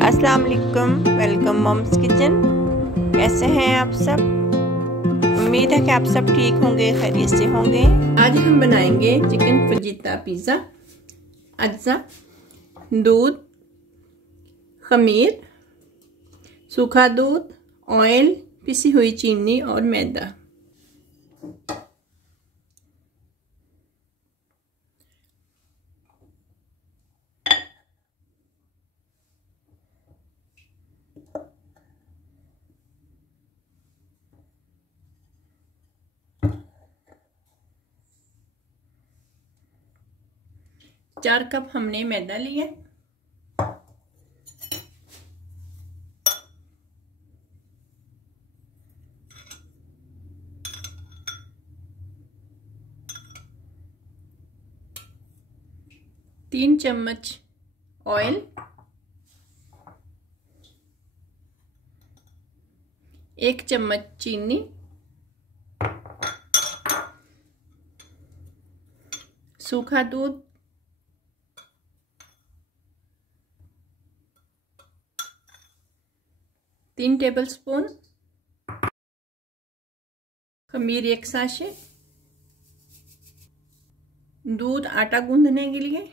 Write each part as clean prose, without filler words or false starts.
अस्सलाम वालेकुम, welcome moms kitchen. कैसे हैं आप सब? उम्मीद है कि आप सब ठीक होंगे, खैरियत से होंगे। आज हम बनाएंगे चिकन फजीता पिज़्ज़ा। अज्जा, दूध, खमीर, सूखा दूध, ऑयल, पिसी हुई चीनी और मैदा। चार कप हमने मैदा लिया। तीन चम्मच ऑयल, एक चम्मच चीनी, सूखा दूध, तीन टेबलस्पून, खमीर एक साशे, दूध आटा गूंदने के लिए,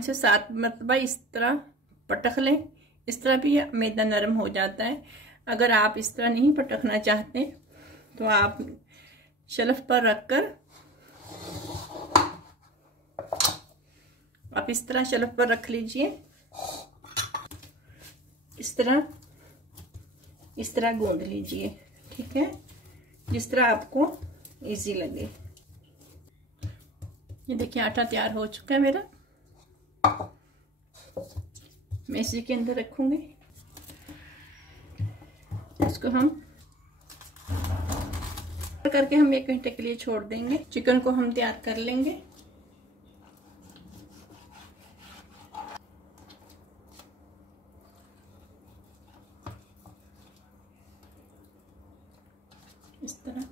से 7 मरतबा इस तरह पटक लें। इस तरह भी मैदा नरम हो जाता है। अगर आप इस तरह नहीं पटकना चाहते तो आप शेल्फ पर रखकर आप इस तरह शेल्फ पर रख लीजिए। इस तरह गूंद लीजिए, ठीक है, जिस तरह आपको इजी लगे। ये देखिए आटा तैयार हो चुका है मेरा। मैं इसी के अंदर रखूंगी। इसको हम करके हम 1 घंटे के लिए छोड़ देंगे। चिकन को हम तैयार कर लेंगे। इस तरह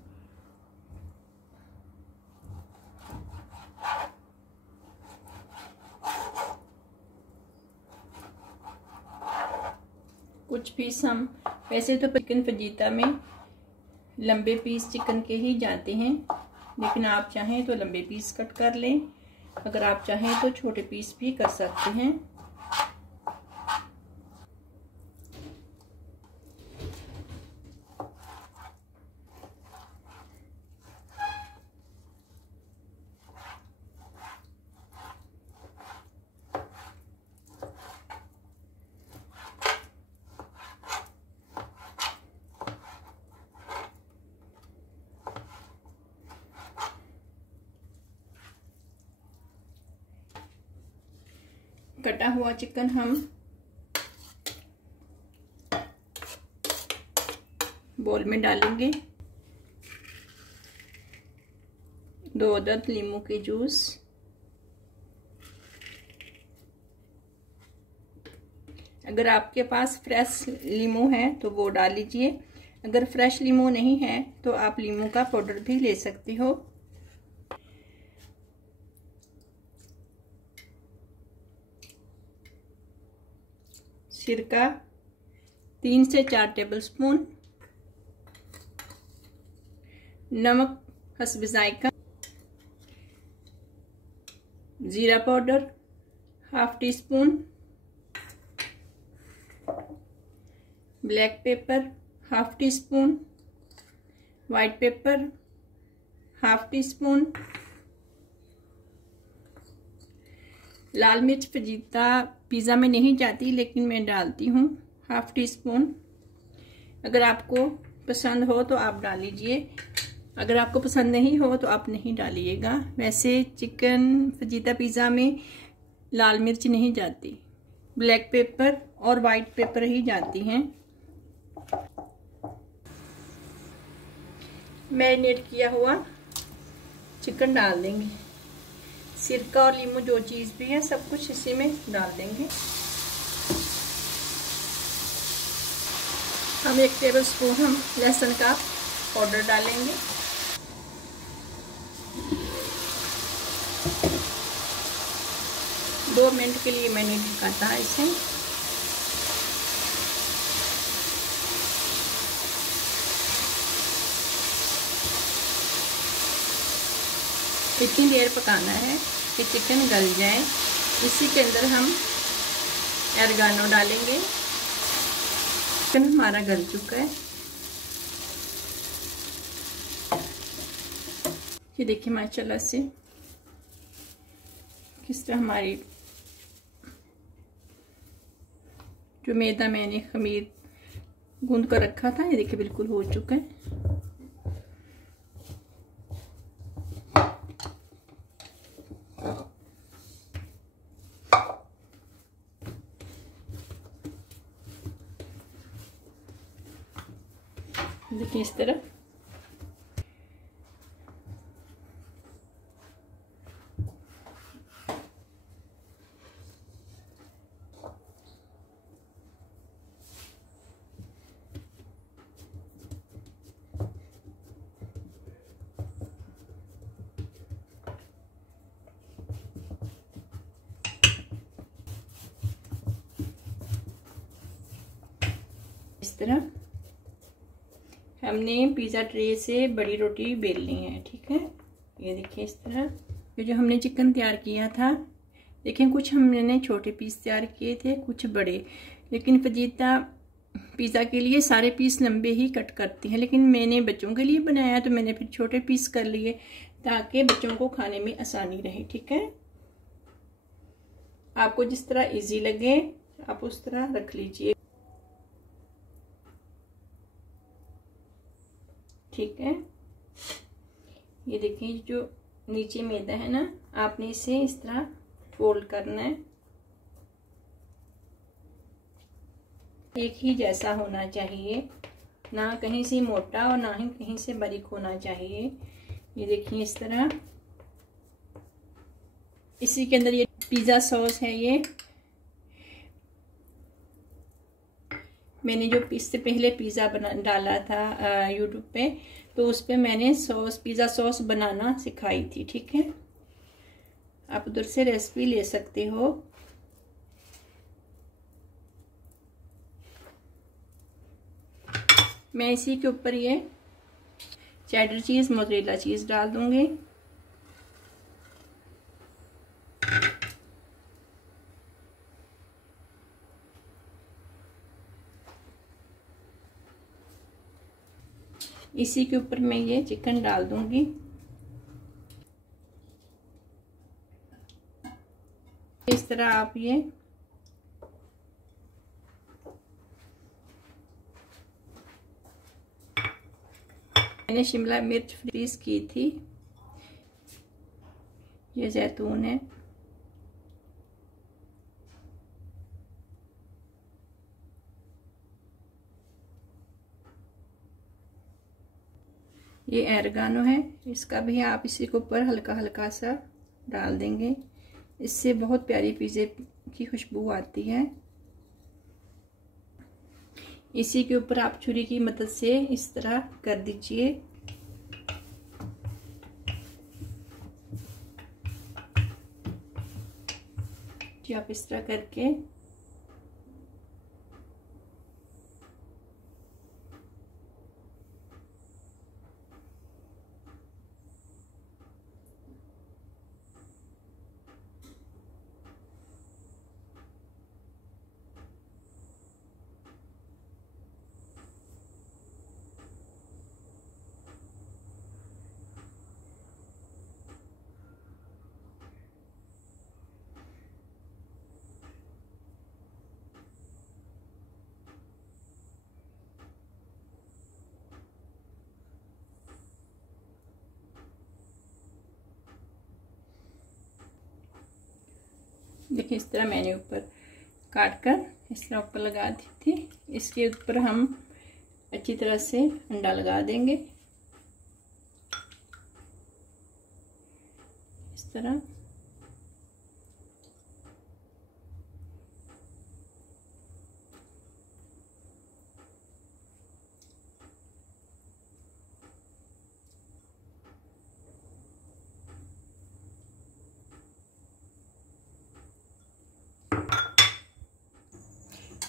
कुछ पीस हम, वैसे तो चिकन फजीता में लंबे पीस चिकन के ही जाते हैं, लेकिन आप चाहें तो लंबे पीस कट कर लें। अगर आप चाहें तो छोटे पीस भी कर सकते हैं। कटा हुआ चिकन हम बोल में डालेंगे। 2 अदद नींबू के जूस, अगर आपके पास फ्रेश नींबू है तो वो डाल लीजिए। अगर फ्रेश नींबू नहीं है तो आप नींबू का पाउडर भी ले सकते हो। सिरका 3 से 4 टेबलस्पून, नमक हस्ब जायका, जीरा powder ½ teaspoon, black pepper ½ teaspoon, white pepper ½ teaspoon, लाल मिर्च फजीता पिज़्ज़ा में नहीं जाती लेकिन मैं डालती हूँ ½ टीस्पून। अगर आपको पसंद हो तो आप डाल लीजिए, अगर आपको पसंद नहीं हो तो आप नहीं डालिएगा। वैसे चिकन फजीता पिज़्ज़ा में लाल मिर्च नहीं जाती, ब्लैक पेपर और वाइट पेपर ही जाती हैं। मैरिनेट किया हुआ चिकन डाल देंगे। सिरका और नींबू जो चीज़ भी है सब कुछ इसी में डाल देंगे। हम 1 टेबलस्पून हम लहसुन का पाउडर डालेंगे। दो मिनट के लिए मैंने ढका है इसे। इतनी देर पकाना है कि चिकन गल जाए। इसी के अंदर हम ऑरिगेनो डालेंगे। चिकन हमारा गल चुका है। ये देखिए माशाल्लाह से किस तरह हमारी जो मैदा मैंने खमीर गूंद कर रखा था, ये देखिए बिल्कुल हो चुका है। देखिए इस तरह हमने पिज़्ज़ा ट्रे से बड़ी रोटी बेलनी है। ठीक है, ये देखिए इस तरह। ये जो हमने चिकन तैयार किया था, देखिए कुछ हमने छोटे पीस तैयार किए थे, कुछ बड़े। लेकिन फजीता पिज़्ज़ा के लिए सारे पीस लंबे ही कट करती हैं, लेकिन मैंने बच्चों के लिए बनाया तो मैंने फिर छोटे पीस कर लिए ताकि बच्चों को खाने में आसानी रहे। ठीक है, आपको जिस तरह इजी लगे आप उस तरह रख लीजिए। ठीक है, ये देखिए जो नीचे मैदा है ना, आपने इसे इस तरह फोल्ड करना है। एक ही जैसा होना चाहिए, ना कहीं से मोटा और ना ही कहीं से बारीक होना चाहिए। ये देखिए इस तरह। इसी के अंदर ये पिज़्ज़ा सॉस है। ये मैंने जो इससे पहले पिज़्ज़ा डाला था यूट्यूब पे, तो उस पे मैंने पिज़्ज़ा सॉस बनाना सिखाई थी। ठीक है, आप उधर से रेसिपी ले सकते हो। मैं इसी के ऊपर ये चेडर चीज़, मोज़रेला चीज़ डाल दूंगी। इसी के ऊपर मैं ये चिकन डाल दूंगी। इस तरह आप ये मैंने शिमला मिर्च फ्रीज की थी। ये जैतून है। ये ऑरिगेनो है, इसका भी आप इसी के ऊपर हल्का हल्का सा डाल देंगे। इससे बहुत प्यारी पिज़्ज़े की खुशबू आती है। इसी के ऊपर आप छुरी की मदद से इस तरह कर दीजिए। आप इस तरह करके देखिए इस तरह मैंने ऊपर काट कर इस तरह ऊपर लगा दी थी। इसके ऊपर हम अच्छी तरह से अंडा लगा देंगे। तरह।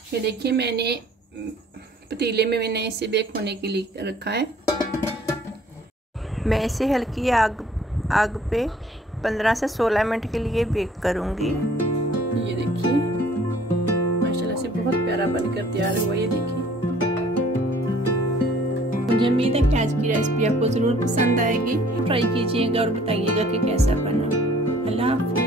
ये देखिए मैंने पतीले में मैंने इसे बेक होने के लिए रखा है। मैं इसे हल्की आग पे 15 से 16 मिनट के लिए बेक करूंगी। ये देखिए माशाल्लाह से बहुत प्यारा बनकर तैयार हुआ। ये देखिए, मुझे उम्मीद है कि आज की रेसिपी आपको ज़रूर पसंद आएगी। ट्राई कीजिएगा और बताइएगा कि कैसा बना। अल्लाह हाफ़िज़।